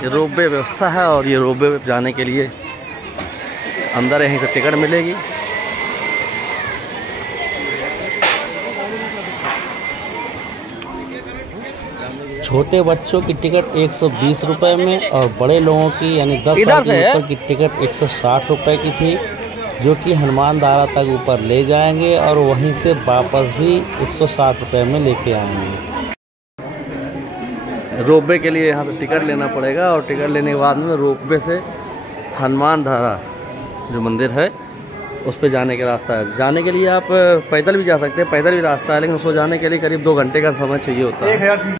ये रोपवे व्यवस्था है और ये रोपवे जाने के लिए अंदर यहीं से टिकट मिलेगी। छोटे बच्चों की टिकट 120 रुपये में और बड़े लोगों की यानी 10 साल से ऊपर की टिकट 160 रुपये की थी, जो कि हनुमान धारा तक ऊपर ले जाएंगे और वहीं से वापस भी 160 रुपये में लेके आएंगे। रोपवे के लिए यहाँ से टिकट लेना पड़ेगा और टिकट लेने के बाद में रोपवे से हनुमान धारा जो मंदिर है उस पर जाने का रास्ता है। जाने के लिए आप पैदल भी जा सकते हैं, पैदल भी रास्ता है, लेकिन उसको जाने के लिए करीब 2 घंटे का समय चाहिए होता है।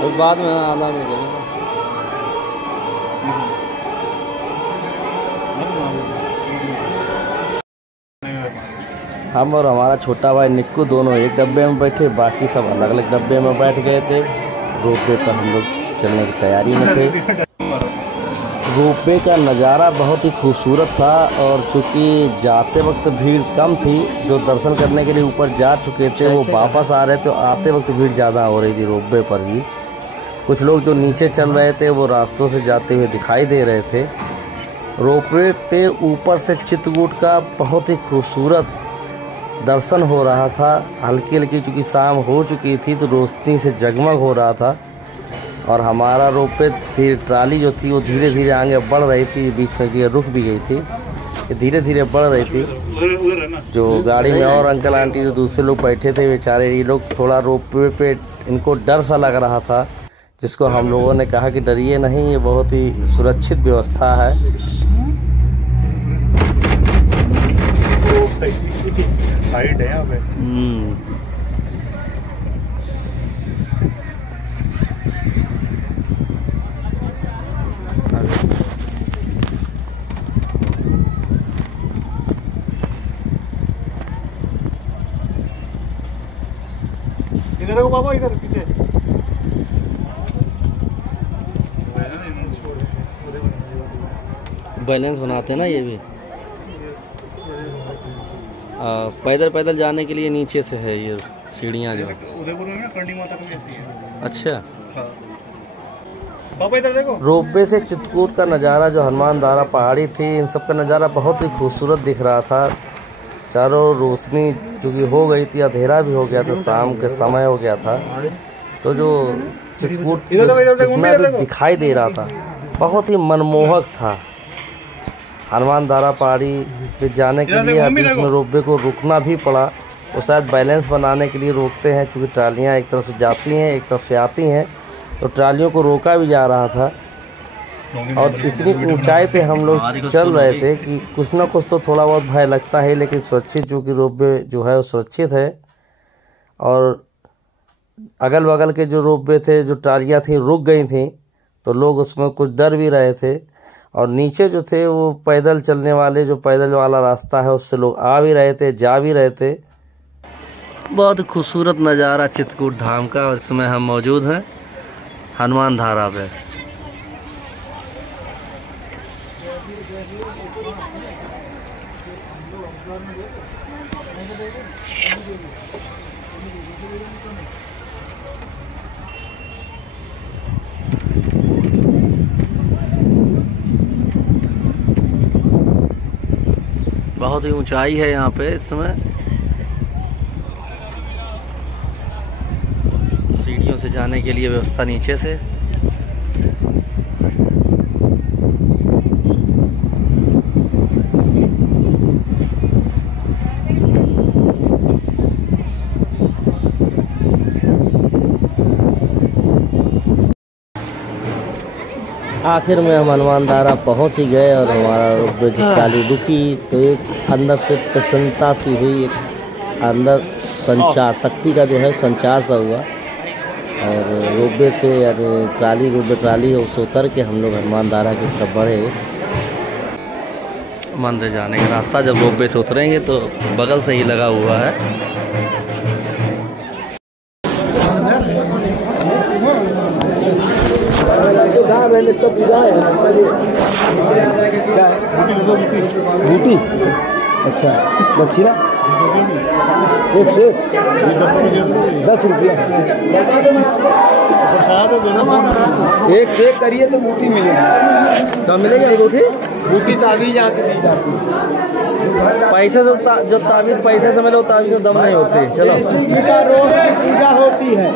और बाद में आधा में जाएगा। हम और हमारा छोटा भाई निक्कू दोनों एक डब्बे में बैठे, बाकी सब अलग अलग डब्बे में बैठ गए थे। रोपवे पर हम लोग चलने की तैयारी में थे। रोपवे का नज़ारा बहुत ही खूबसूरत था और चूँकि जाते वक्त भीड़ कम थी, जो दर्शन करने के लिए ऊपर जा चुके थे वो वापस आ रहे थे, तो आते वक्त भीड़ ज़्यादा हो रही थी रोपवे पर भी। कुछ लोग जो नीचे चल रहे थे वो रास्तों से जाते हुए दिखाई दे रहे थे। रोपवे पे ऊपर से चित्रकूट का बहुत ही खूबसूरत दर्शन हो रहा था। हल्की हल्की चूँकि शाम हो चुकी थी तो रोशनी से जगमग हो रहा था और हमारा रोपवे ट्राली जो थी वो धीरे धीरे आगे बढ़ रही थी, बीच में जगह रुक भी गई थी, ये धीरे धीरे बढ़ रही थी। जो गाड़ी में और अंकल आंटी जो दूसरे लोग बैठे थे बेचारे, ये लोग थोड़ा रोपवे पे इनको डर सा लग रहा था, जिसको हम लोगों ने कहा कि डरिए नहीं, ये बहुत ही सुरक्षित व्यवस्था है। हाइट है यहाँ पे। इधर को बाबा, इधर पीछे बैलेंस बनाते हैं ना ये भी। पैदल पैदल जाने के लिए नीचे से है ये सीढ़ियाँ जो उदयपुर में कंडी माता को ऐसी है। अच्छा बाबा इधर देखो। रोपवे से चित्रकूट का नज़ारा, जो हनुमान धारा पहाड़ी थी, इन सब का नज़ारा बहुत ही खूबसूरत दिख रहा था। चारों रोशनी जो भी हो गई थी, अंधेरा भी हो गया था, शाम के समय हो गया था, तो जो चित्रकूट जितना भी दिखाई दे रहा था बहुत ही मनमोहक था। हनुमान धारा पहाड़ी पे जाने के लिए बीच में रोपवे को रुकना भी पड़ा। वो शायद बैलेंस बनाने के लिए रोकते हैं, क्योंकि ट्रालियाँ एक तरफ से जाती हैं एक तरफ से आती हैं, तो ट्रालियों को रोका भी जा रहा था। और इतनी ऊंचाई पे हम लोग चल रहे थे कि कुछ ना कुछ तो थोड़ा बहुत भय लगता है, लेकिन सुरक्षित, चूँकि रोपवे जो है वो सुरक्षित है। और अगल बगल के जो रोपवे थे, जो ट्रालियाँ थी रुक गई थी, तो लोग उसमें कुछ डर भी रहे थे। और नीचे जो थे वो पैदल चलने वाले, जो पैदल वाला रास्ता है उससे लोग आ भी रहे थे, जा भी रहे थे। बहुत खूबसूरत नज़ारा चित्रकूट धाम का। और इसमें हम मौजूद हैं हनुमान धारा पे। बहुत ही ऊंचाई है यहाँ पे। इस समय सीढ़ियों से जाने के लिए व्यवस्था नीचे से। आखिर में हम हनुमान धारा पहुँच ही गए और हमारा रोपवे की ट्राली रुकी, तो एक अंदर से प्रसन्नता सी हुई, एक अंदर संचार शक्ति का जो है संचार सा हुआ। और रोपवे से यानी ट्राली, रोपवे ट्राली है, उससे उतर के हम लोग हनुमान धारा की तरफ बढ़े। मंदिर जाने का रास्ता जब रोपवे से उतरेंगे तो बगल से ही लगा हुआ है। बूटी, अच्छा दक्षिणा एक से 10 रुपया। एक से करिए तो बूटी मिलेगी। कब मिलेगी अंगूठी? बूटी ताबीज यहाँ से दी जाती है। पैसे तो जो ताबीज पैसे से मिले वो ताबीज में दम नहीं होती। चलो का रोज पूजा होती है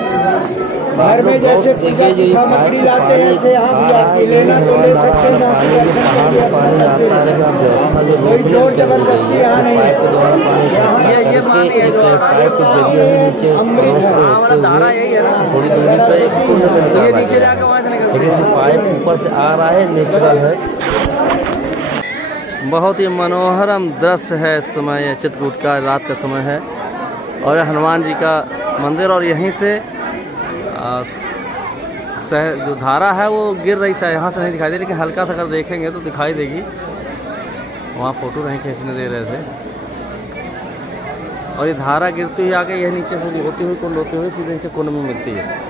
घर में, जैसे देखिए जो ये पाइप से पानी आ रहा है, ये हनुमान धारा वाला पानी जो पहाड़ से पानी आता है, लेकिन आप व्यवस्था जो रोकने की कर दी गई है, पाइप के द्वारा पानी पाइप के जरिए ही नीचे खरोच से होते हुए थोड़ी दूरी पर एक कुंड में निकाला गया है, लेकिन पाइप ऊपर से आ रहा है, नेचुरल है। बहुत ही मनोहरम दृश्य है इस समय, यह चित्रकूट का रात का समय है और हनुमान जी का मंदिर, और यहीं से जो धारा है वो गिर रही है, यहाँ से नहीं दिखाई दे, लेकिन हल्का सा अगर देखेंगे तो दिखाई देगी। वहाँ फोटो नहीं खींचने दे रहे थे, और ये धारा गिरती हुई आके यह नीचे से होती हुई कुंड होती हुई सीधे नीचे कुंड में मिलती है।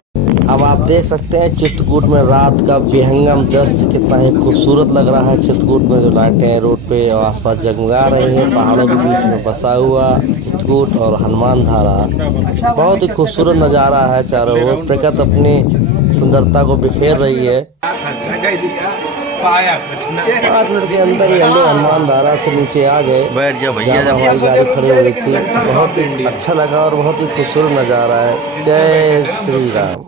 अब आप देख सकते हैं चित्रकूट में रात का विहंगम दृश्य कितना ही खूबसूरत लग रहा है। चित्रकूट में जो लाइटें रोड पे और आसपास जगमगा रही हैं, पहाड़ों के बीच में बसा हुआ चित्रकूट और हनुमान धारा, बहुत ही खूबसूरत नज़ारा है। चारों ओर प्रकृति अपनी सुंदरता को बिखेर रही है। 5 मिनट के अंदर ही हम लोग हनुमान धारा से नीचे आ गए। बैठ जाओ भैया, जब हमारी गाड़ी खड़ी हुई थी, बहुत ही अच्छा लगा और बहुत ही खूबसूरत नज़ारा है। जय श्री राम।